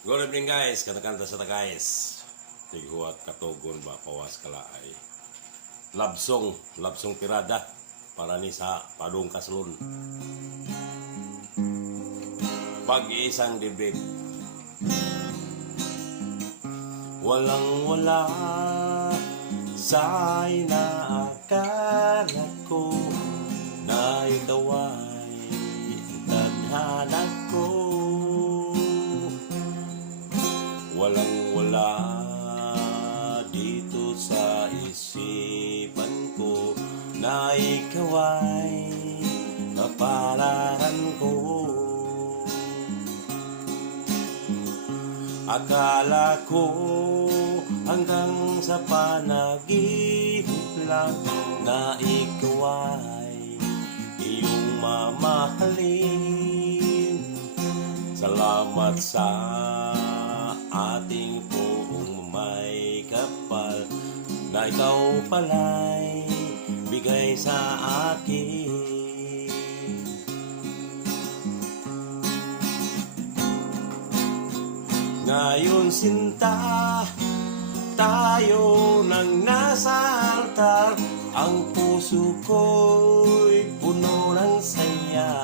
Good evening guys, kanta-kanta sa guys. Tighuat katugon ba kawas kalaay. Love song tirada para ni sa padung kaslun. Pag-iisang dibdib. Walang-wala sa inaakala ko na ikaw ay tadhana ko. Walang-wala dito sa isipan ko na ikaw ay kapalaran ko. Akala ko hanggang sa panaginip lang na ikaw ay iyong mamahalin. Salamat sa ating poong may kapal na ikaw pala'y bigay sa akin. Ngayon sinta, tayo nang nasa altar, ang puso ko'y puno ng saya.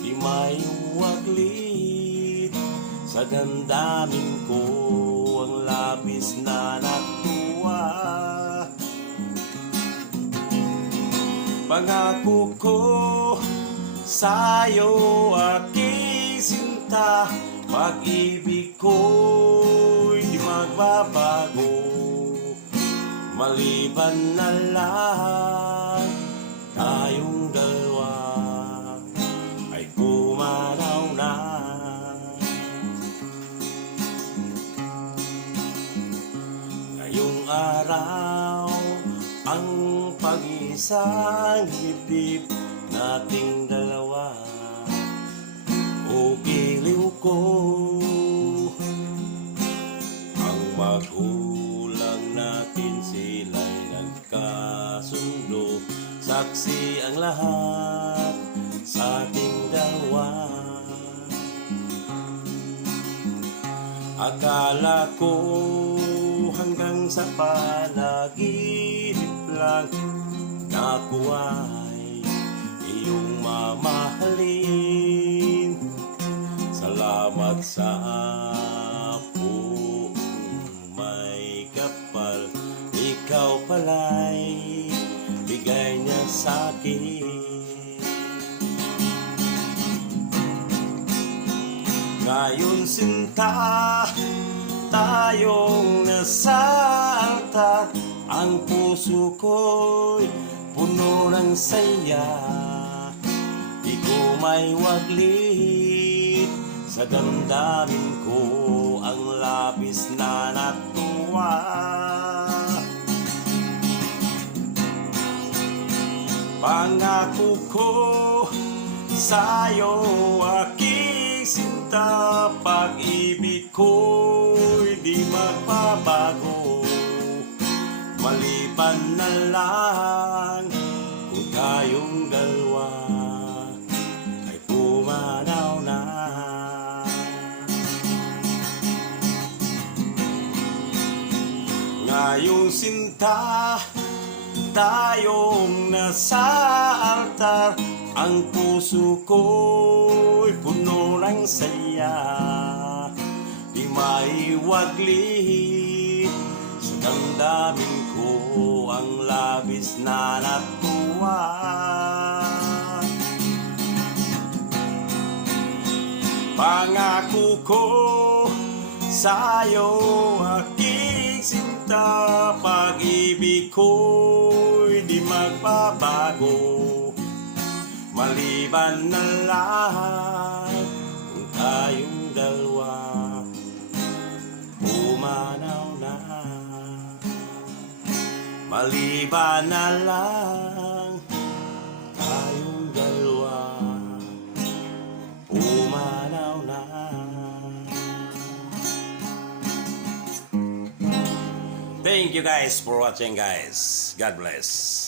Di may waglit sa damdamin ko, ang labis na natuwa. Pangako ko sa'yo aking sinta, pag-ibig ko'y di magbabago. Maliban na lang tayong dalawa ay pumanaw na. Ngayong araw ang pag-isang dibdib nating dalawa. O giliw ko, ang magulang natin sila'y nagkasundo. Saksi ang lahat sa ating dalawa. Akala ko hanggang sa panaginip lang na ako ay iyong mamahalin. Salamat sa poong may kapal, ikaw pala'y bigay niya sa'kin. Ngayon sinta, tayong nasa altar, ang puso ko'y puno ng saya. Di ko may waglit sa damdamin ko, ang labis na natuwa. Pangako ko sa'yo aking sinta, pag-ibig ko'y di magbabago. Maliban na lang kung tayong dalawa ay pumanaw na. Ngayong sinta, tayong nasa altar, ang puso ko'y puno ng saya. Di may waglit sa damdamin ko, ang labis na natuwa. Pangako ko sa'yo aking sinta, pag-ibig ko'y di magbabago. Maliban na lang kung tayong dalawa pumanaw na. Maliban na lang tayong dalawa pumanaw na. Thank you guys for watching guys. God bless.